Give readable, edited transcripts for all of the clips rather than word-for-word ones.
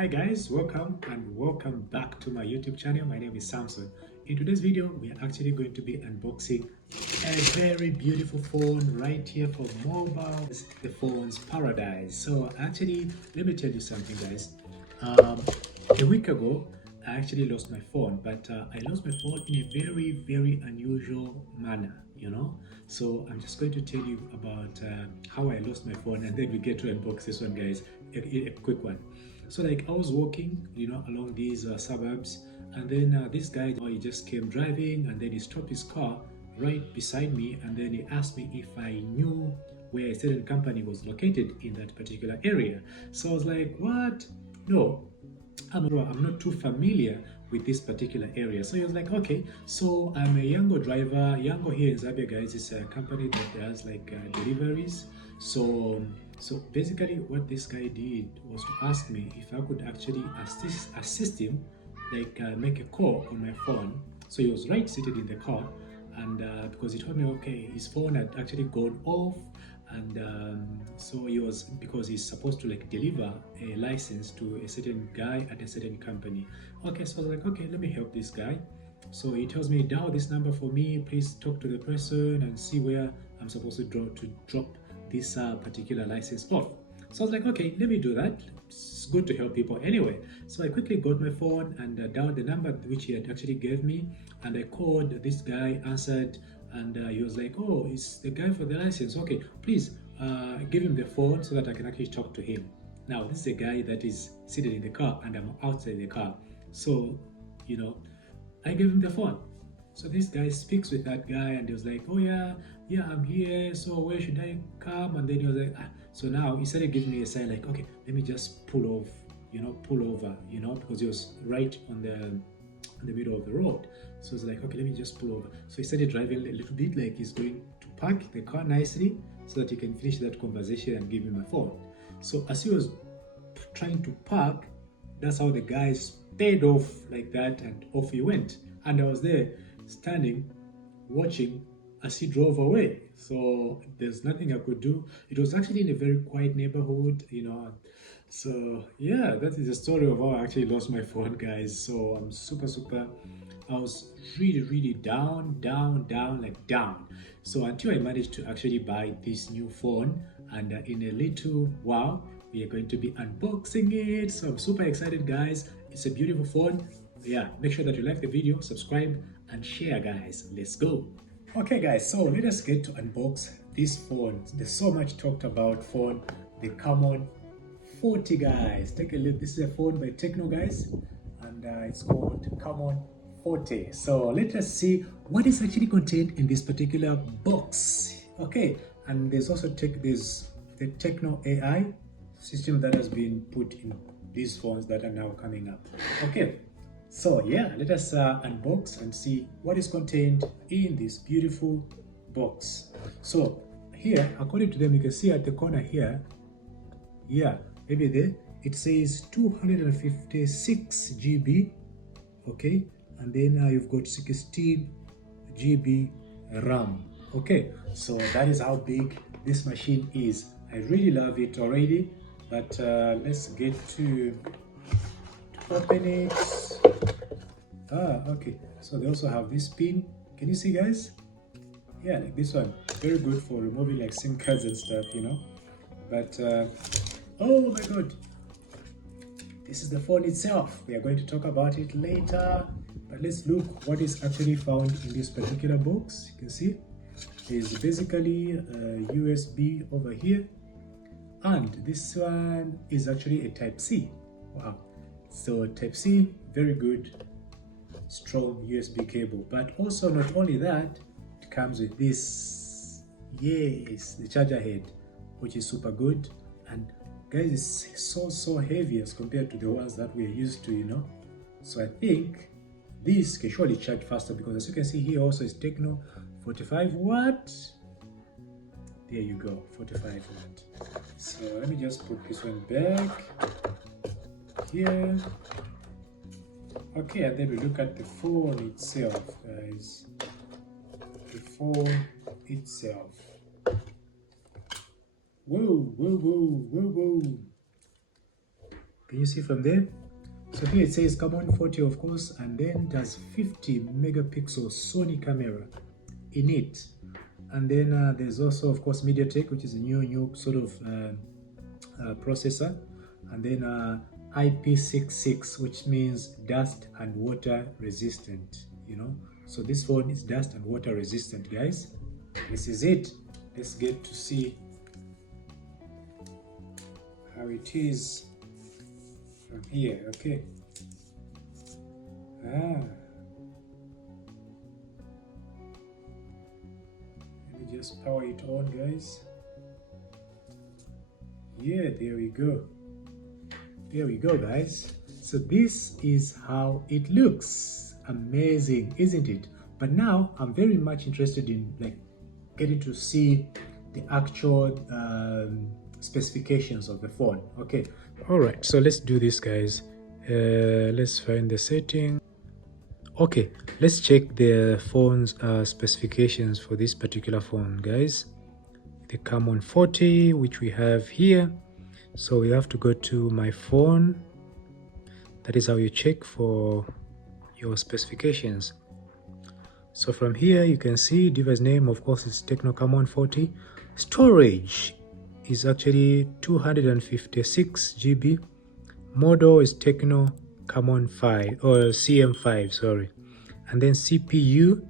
Hi guys, welcome back to my YouTube channel. My name is Samson. In today's video, we are actually going to be unboxing a very beautiful phone right here for mobile, the phone's paradise. So actually, let me tell you something guys. A week ago, I actually lost my phone, but I lost my phone in a very unusual manner. So I'm just going to tell you about how I lost my phone, and then we get to unbox this one guys, a quick one. So like I was walking along these suburbs, and then this guy, he just came driving, and then he stopped his car right beside me, and then he asked me if I knew where a certain company was located in that particular area. So I was like, what? No, I'm not too familiar with this particular area. So he was like, okay, so I'm a Yango driver. Yango here in Zambia, guys, is a company that does like deliveries. So basically what this guy did was to ask me if I could actually assist him, like make a call on my phone. So he was right seated in the car, and because he told me, okay, his phone had actually gone off, and so he was, because he's supposed to like deliver a license to a certain guy at a certain company. Okay, so I was like, okay, let me help this guy. So he tells me, dial this number for me, please talk to the person and see where I'm supposed to drop this particular license off. So I was like, okay, let me do that. It's good to help people anyway. So I quickly got my phone and dialed the number which he had actually gave me, and I called. This guy answered, and he was like, oh, it's the guy for the license. Okay, please give him the phone so that I can actually talk to him. Now this is a guy that is seated in the car and I'm outside the car. So I gave him the phone. So this guy speaks with that guy, and he was like, oh yeah, I'm here, so where should I come? And then he was like, ah. So now he started giving me a sign like, okay, let me just pull over, because he was right on the middle of the road. So it's like, okay, let me just pull over. So he started driving a little bit, like he's going to park the car nicely so that he can finish that conversation and give me my phone. So as he was trying to park, that's how the guy sped off like that, and off he went. And I was there standing watching as he drove away. So there's nothing I could do. It was actually in a very quiet neighborhood. So yeah, that is the story of how I actually lost my phone, guys. So I'm super, I was really down, like down. So until I managed to actually buy this new phone, and in a little while we are going to be unboxing it. So I'm super excited, guys. It's a beautiful phone. Yeah, make sure that you like the video, subscribe and share, guys. Let's go. Okay guys, so let us get to unbox this phone, the so much talked about phone, the CAMON 40, guys. Take a look. This is a phone by Tecno, guys, and it's called CAMON 40. So let us see what is actually contained in this particular box. Okay, and there's also there's the Tecno AI system that has been put in these phones that are now coming up. Okay, so yeah, let us unbox and see what is contained in this beautiful box. So here, according to them, you can see at the corner here, yeah, maybe there, it says 256 GB, okay, and then you've got 16 GB RAM. Okay, so that is how big this machine is. I really love it already, but let's get to open it. Okay, so they also have this pin. Can you see, guys? Yeah, like this one, very good for removing like SIM cards and stuff, but oh my god, this is the phone itself. We are going to talk about it later, but let's look what is actually found in this particular box. You can see there's basically a USB over here, and this one is actually a type C. Wow, so type C, very good, strong USB cable. But also, not only that, it comes with this, yes, the charger head, which is super good. And guys, it's so heavy as compared to the ones that we're used to. So I think this can surely charge faster, because as you can see here also is Tecno 45 watt. There you go, 45 watt. So let me just put this one back here. Okay, and then we look at the phone itself, guys. The phone itself. Whoa. Can you see from there? So here it says CAMON 40, of course, and then there's 50 megapixel Sony camera in it. And then there's also, of course, MediaTek, which is a new sort of processor. And then IP66, which means dust and water resistant, you know. So this phone is dust and water resistant, guys. This is it. Let's get to see how it is from here. Okay. Let me just power it on, guys. Yeah, there we go. There we go, guys. So this is how it looks. Amazing, isn't it? But now I'm very much interested in like getting to see the actual specifications of the phone. Okay. All right, so let's do this, guys. Let's find the setting. Okay, let's check the phone's specifications for this particular phone, guys. The CAMON 40, which we have here. So we have to go to my phone. That is how you check for your specifications. So from here you can see device name, of course, it's Tecno CAMON 40. Storage is actually 256 GB. Model is Tecno CAMON 5 or CM5, sorry. And then CPU,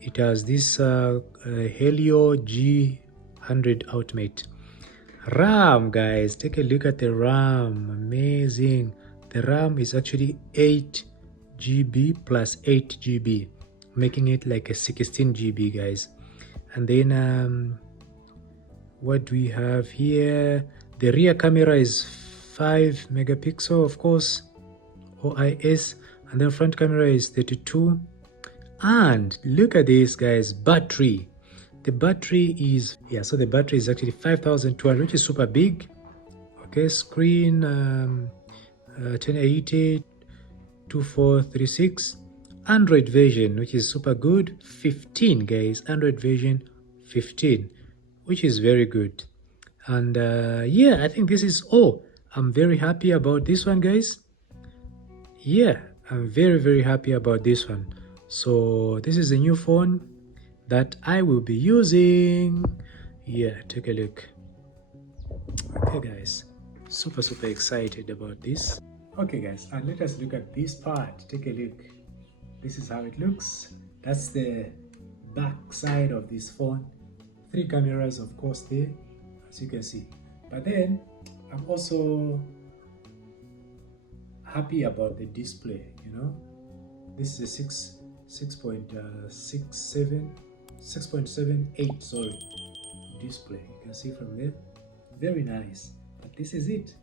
it has this Helio G100 Ultimate. RAM, guys, take a look at the RAM. Amazing. The RAM is actually 8 GB plus 8 GB, making it like a 16 GB, guys. And then what do we have here? The rear camera is 5 megapixel, of course, OIS, and then front camera is 32. And look at this, guys, battery. The battery is, so the battery is actually 5200, which is super big. Okay, screen 1080 2436. Android version, which is super good, 15, guys. Android version 15, which is very good. And yeah, I think this is all. I'm very happy about this one, guys. Yeah, I'm very happy about this one. So this is a new phone that I will be using. Yeah, take a look. Okay, guys, super excited about this. Okay, guys, and let us look at this part. Take a look. This is how it looks. That's the back side of this phone. 3 cameras, of course, there, as you can see. But then I'm also happy about the display, you know. This is a 6.78, sorry, display. You can see from there. Very nice. But this is it.